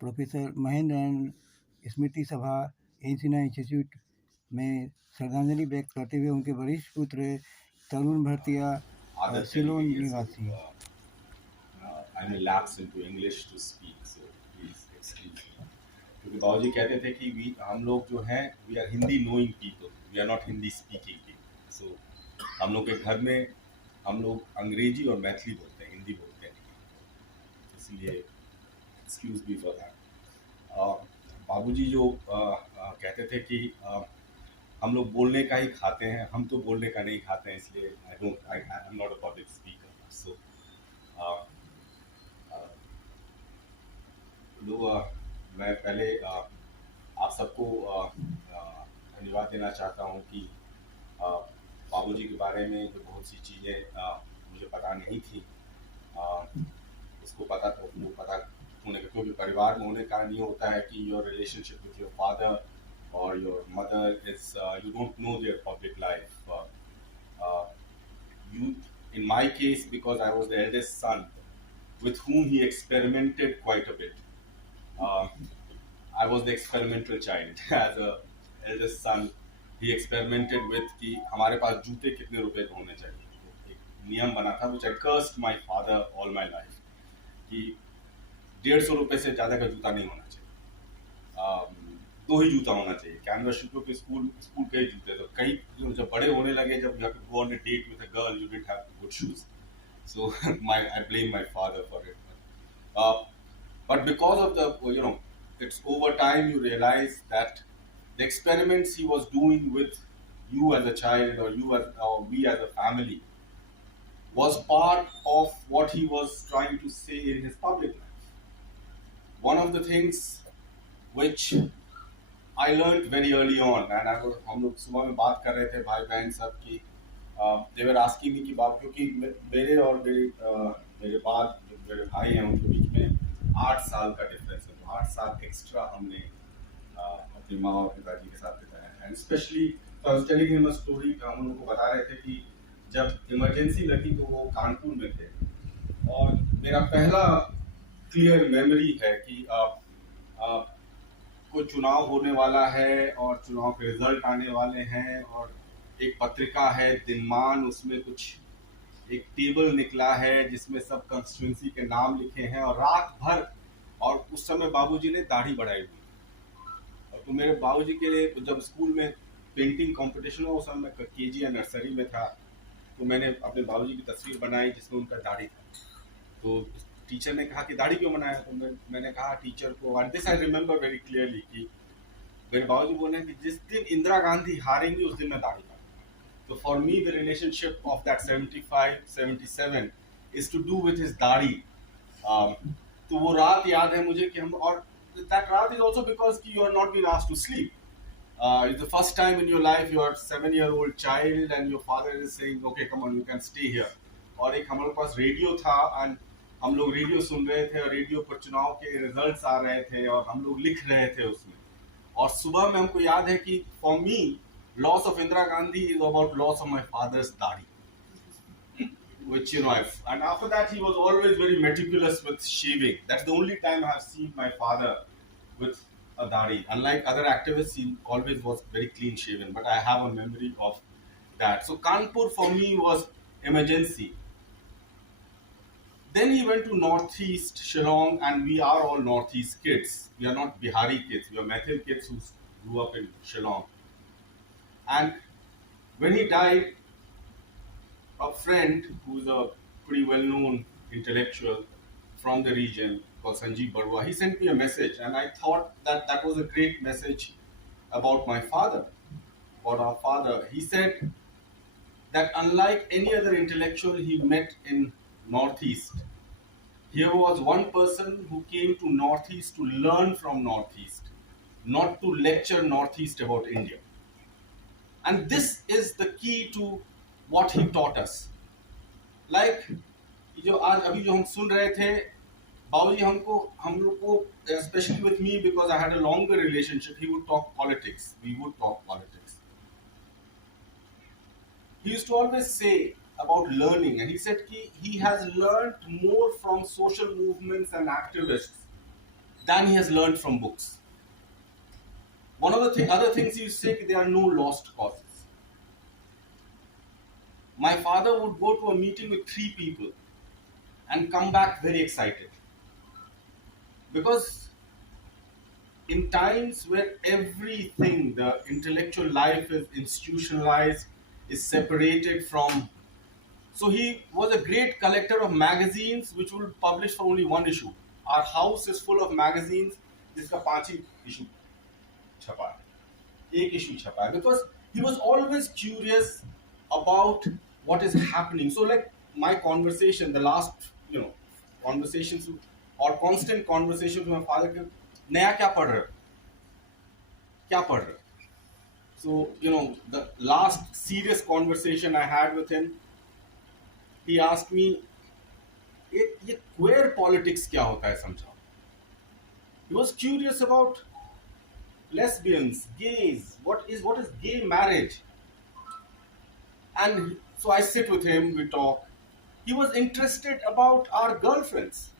Professor Mahendra and स्मृति सभा एंसिना institute में श्रद्धांजलि व्यक्त करते हुए उनके वरिष्ठ पुत्र तरुण भरतिया आदत चली सिलोन गई है, निवासी। I mean lapse into English to speak, so please excuse me. क्योंकि बाबूजी कहते थे कि हम लोग जो हैं we are Hindi knowing people, we are not Hindi speaking people. So हम लोग के घर में हम लोग अंग्रेजी और मैथिली बोलते हैं, हिंदी बोलते हैं नहीं। इसलिए एक्सक्यूज मी फॉर दैट। बाबूजी जो कहते थे कि हम लोग बोलने का ही खाते हैं, हम तो बोलने का नहीं खाते हैं, इसलिए I am not a public speaker. So मैं पहले आप सबको धन्यवाद देना चाहता हूँ कि बाबूजी के बारे में जो बहुत सी चीज़ें मुझे पता नहीं थी, उसको पता वो पता होने का, क्योंकि परिवार में होने का नहीं होता है कि your relationship with your father or your mother is you don't know their public life. You, in my case, because I was the eldest son, with whom he experimented quite a bit. I was the experimental child as a eldest son. He experimented with कि हमारे पास जूते कितने रुपए के होने चाहिए। एक नियम बना था which I cursed my father all my life कि 150 रुपए से ज़्यादा का जूता नहीं होना चाहिए। दो ही जूता होना चाहिए, कैनवस शू, क्योंकि स्कूल के ही जूते। तो कई जब बड़े होने लगे, जब you have to go on a date with a girl, you didn't have good shoes. So I blame my father for it. But because of the it's over time you realize that the experiments he was doing with you as a child, or we as a family, was part of what he was trying to say in his public life. One of the things which I learned very early on, and हम लोग सुबह में बात कर रहे थे भाई बहन सब की, they were asking me कि बाप, क्योंकि मेरे और मेरे बाद जो मेरे भाई हैं उनके बीच में 8 साल का डिफरेंस है। तो 8 साल एक्स्ट्रा हमने अपनी माँ और पिताजी के साथ बिताया है। And specially I was telling him a story, हम उनको बता रहे थे कि जब इमरजेंसी लगी तो वो कानपुर में थे, और मेरा पहला क्लियर मेमोरी है कि कोई चुनाव होने वाला है और चुनाव के रिजल्ट आने वाले हैं, और एक पत्रिका है दिनमान, उसमें कुछ एक टेबल निकला है जिसमें सब कंस्टिट्यूंसी के नाम लिखे हैं, और रात भर, और उस समय बाबूजी ने दाढ़ी बढ़ाई हुई। और तो मेरे बाबूजी के लिए जब स्कूल में पेंटिंग कंपटीशन हुआ, उस समय मैं केजी या नर्सरी में था, तो मैंने अपने बाबूजी की तस्वीर बनाई जिसमें उनका दाढ़ी था। तो टीचर ने कहा कि दाढ़ी क्यों बनाया, तो मैंने कहा टीचर को, and this I remember very clearly, कि मेरे बाबूजी बोले कि जिस दिन इंदिरा गांधी हारेंगी उस दिन मैं दाढ़ी काटूंगा। तो for me the relationship of that 75-77 is to do with his दाढ़ी। तो वो रात याद है मुझे कि हम, और दैट रात इज ऑल्सो बिकॉज कि you are not been asked to sleep. It's the first time in your life you are 7-year-old child and your father is saying okay come on you can stay here। और एक हमारे पास radio था, and हम लोग radio सुन रहे थे, और radio पर चुनाव के रिजल्ट्स आ रहे थे और हम लोग लिख रहे थे उसमें। और सुबह में हमको याद है कि for me loss of Indira Gandhi is about loss of my father's दाढ़ी, which and after that he was always very meticulous with shaving. That's the only time I have seen my father with a dadi. Unlike other activists, he always was very clean shaven, but I have a memory of that. So Kanpur for me was emergency. Then he went to Northeast Shillong, and we are all Northeast kids. We are not Bihari kids. We are Maithil kids who grew up in Shillong. And when he died, a friend who's a pretty well-known intellectual from the region called Sanjeev Barua, he sent me a message, and I thought that that was a great message about my father, about our father. He said that unlike any other intellectual he met in Northeast, here was one person who came to Northeast to learn from Northeast, not to lecture Northeast about India. And this is the key to what he taught us. Like जो आज अभी जो हम सुन रहे थे, बाबूजी हम लोग को, especially with me because I had a longer relationship, he would talk politics. We would talk politics. He used to always say about learning, and he said he has learned more from social movements and activists than he has learned from books. One of the other things he used to say, there are no lost causes. My father would go to a meeting with 3 people and come back very excited. Because in times where everything, the intellectual life is institutionalized, is separated from. So he was a great collector of magazines which would publish for only one issue. Our house is full of magazines, जिसका 5 ही issue छपा है, एक issue छपा है, because he was always curious about what is happening. So like my conversation, the last conversations or constant conversations with my father, के नया क्या पढ़ रहे हो, क्या पढ़ रहे हो? So the last serious conversation I had with him, he asked me, ये queer politics क्या होता है समझाओ. He was curious about lesbians, gays, what is gay marriage. And so I sit with him, we talk. He was interested about our girlfriends.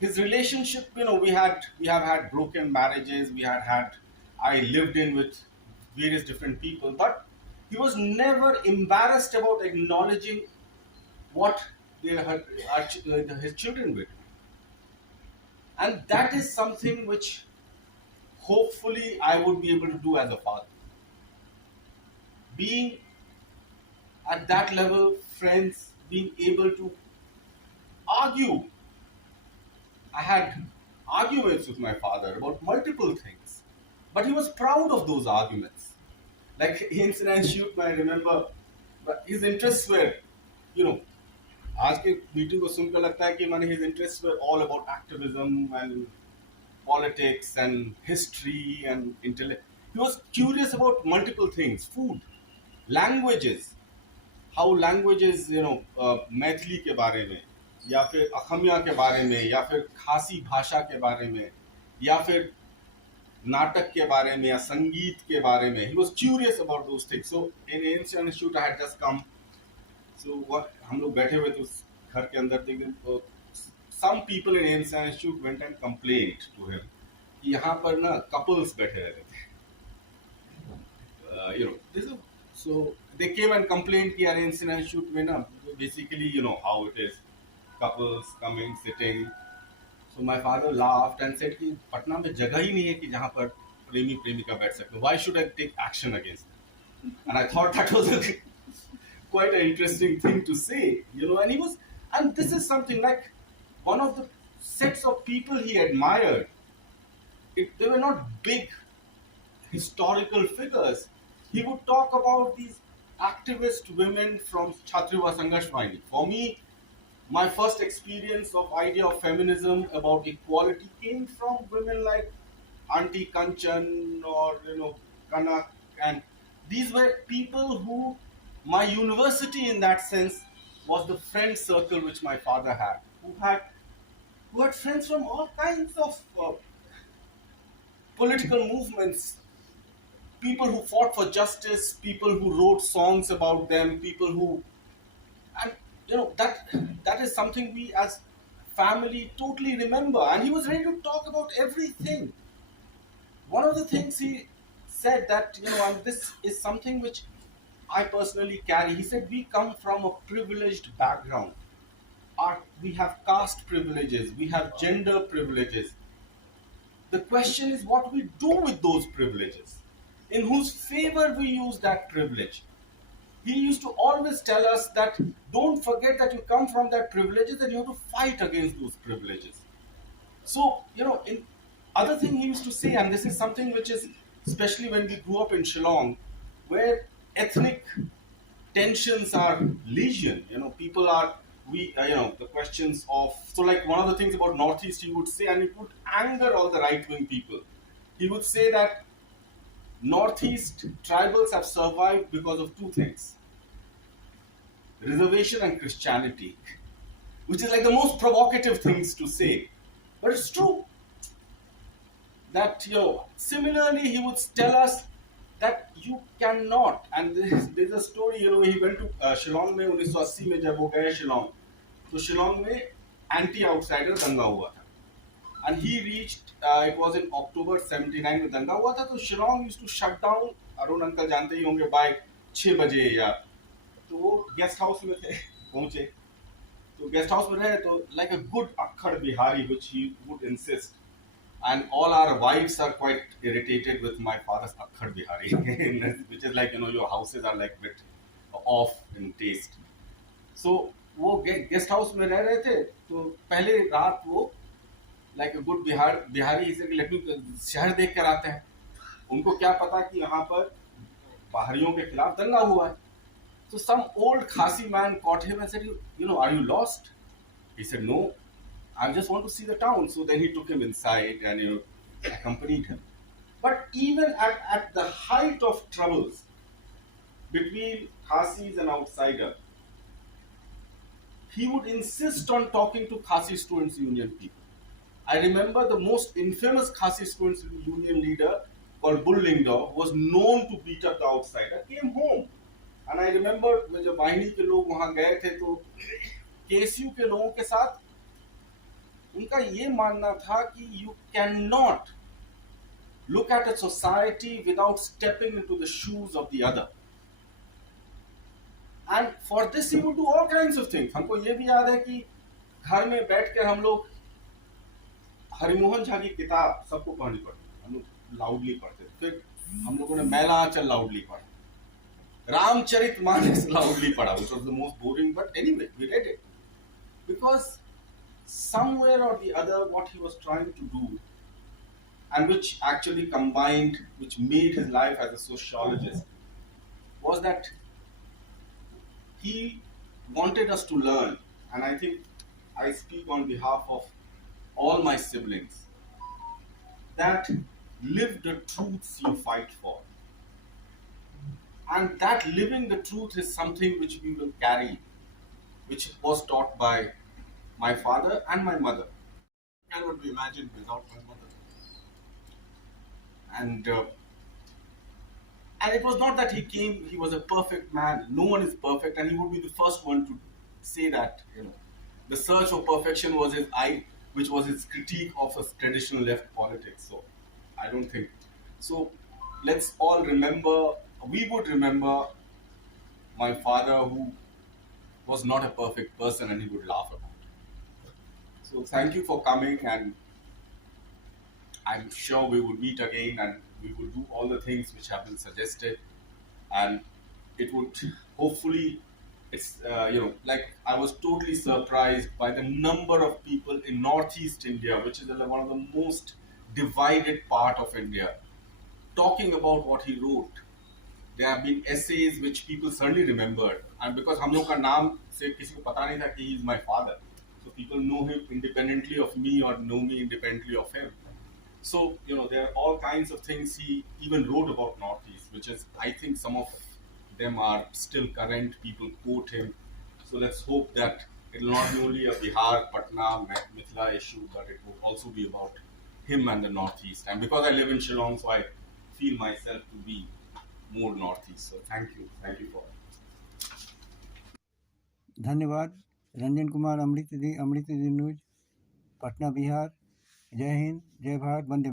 His relationship, we have had broken marriages, I lived in with various different people, but he was never embarrassed about acknowledging what his children did. And that is something which hopefully I would be able to do as a father. Being at that level, friends, being able to argue. I had arguments with my father about multiple things, but he was proud of those arguments. Like incident shoot, I remember his interests were, आज के meeting को सुनकर लगता है कि माने his interests were all about activism and politics and history and intellect. He was curious about multiple things: food, languages, how languages, Maithili के बारे में, या फिर अखमिया के बारे में, या फिर खासी भाषा के बारे में, या फिर नाटक के बारे में, या संगीत के बारे में. He was curious about those things. So in Ancient Institute I had just come. So हम लोग बैठे हुए थे उस घर के अंदर थे. Some people in Ancient Institute went and complained to him कि यहाँ पर ना couples बैठे रहते थे. So they came and complained कि यार Ancient Institute में ना basically how it is, couples coming, sitting. So my father laughed and said कि पटना में जगह ही नहीं है कि जहाँ पर प्रेमी प्रेमिका बैठ सकते. Why should I take action against them? And I thought that was quite an interesting thing to say, and this is something like one of the sets of people he admired. They were not big historical figures. He would talk about these activist women from Chhatriyuva Sangharsh Bahini. For me, my first experience of idea of feminism, about equality, came from women like Auntie Kanchan or Kanak, and these were people who, my university in that sense was the friend circle which my father had, who had friends from all kinds of political movements, people who fought for justice, people who wrote songs about them, people who, and that is something we as family totally remember. And he was ready to talk about everything. One of the things he said that, and this is something which I personally carry. He said, we come from a privileged background. We have caste privileges, we have gender privileges. The question is what we do with those privileges, in whose favor we use that privilege. He used to always tell us that don't forget that you come from that privileges and you have to fight against those privileges. So, in other thing he used to say, and this is something which is, especially when we grew up in Shillong, where ethnic tensions are legion, people are, the questions of, so like one of the things about Northeast he would say, and it would anger all the right-wing people. He would say that Northeast tribals have survived because of 2 things: reservation and Christianity, which is like the most provocative things to say, but it's true. That, similarly he would tell us that you cannot, and there's a story, he went to Shillong में 1980 में जब वो गए Shillong, तो Shillong में anti outsider दंगा हुआ था, and he reached, it was in October 79 में दंगा हुआ था, तो Shillong used to shut down, Arun uncle जानते ही होंगे, by 6 बजे या, तो वो गेस्ट हाउस में थे, पहुंचे, तो गेस्ट हाउस में रहे, तो like a good अक्खड़ Bihari, which he would insist, and all our wives are quite irritated with my father's Akhad Bihari, which is like, your houses are like bit off in taste. So वो guest house में रह रहे थे, तो पहले रात वो लाइक अ गुड बिहारी से शहर देख कर आते हैं, उनको क्या पता कि यहाँ पर बाहरियों के खिलाफ दंगा हुआ है. So some old Khasi man caught him and said, are you lost? He said, no, I just want to see the town. So then he took him inside and, accompanied him. But even at the height of troubles between Khasis and outsider, he would insist on talking to Khasi Students' Union people. I remember the most infamous Khasi Students' Union leader called Bull Lingdor, who was known to beat up the outsider, came home. And I remember जब वाहिनी के लोग वहां गए थे, तो KSU के लोगों के साथ उनका ये मानना था कि you cannot look at a society without stepping into the shoes of the other. And for this he would do all kinds of things. हमको ये भी याद है कि घर में बैठकर हम लोग हरिमोहन झा की किताब सबको पढ़नी पड़ती, हम लोग लाउडली पढ़ते थे. फिर हम लोगों ने मैला आंचल लाउडली पढ़ा, रामचरितमानस loudly पढ़ा, which was the most boring, but anyway, we read it. Because somewhere or the other, what he was trying to do, and which actually combined, which made his life as a sociologist, was that he wanted us to learn, and I think I speak on behalf of all my siblings, that live the truths you fight for. And that living the truth is something which we will carry, which was taught by my father and my mother. I cannot be imagined without my mother. And it was not that he was a perfect man. No one is perfect, and he would be the first one to say that. The search for perfection was which was his critique of a traditional left politics. So I don't think so. Let's all remember. We would remember my father, who was not a perfect person, and he would laugh about it. So thank you for coming, and I'm sure we will meet again, and we will do all the things which have been suggested, and it would hopefully, it's like I was totally surprised by the number of people in Northeast India, which is one of the most divided part of India, talking about what he wrote. There have been essays which people certainly remembered, and because हम लोग का नाम से किसी को पता नहीं था कि he is my father, so people know him independently of me or know me independently of him. So there are all kinds of things he even wrote about Northeast, which is, I think some of them are still current. People quote him. So let's hope that it will not be only a Bihar, Patna, Mithila issue, but it will also be about him and the Northeast. And because I live in Shillong, so I feel myself to be more Northeast. So thank you for it. धन्यवाद. रंजन कुमार अमृत news, Patna, Bihar. जय हिंद, जय भारत, वंदे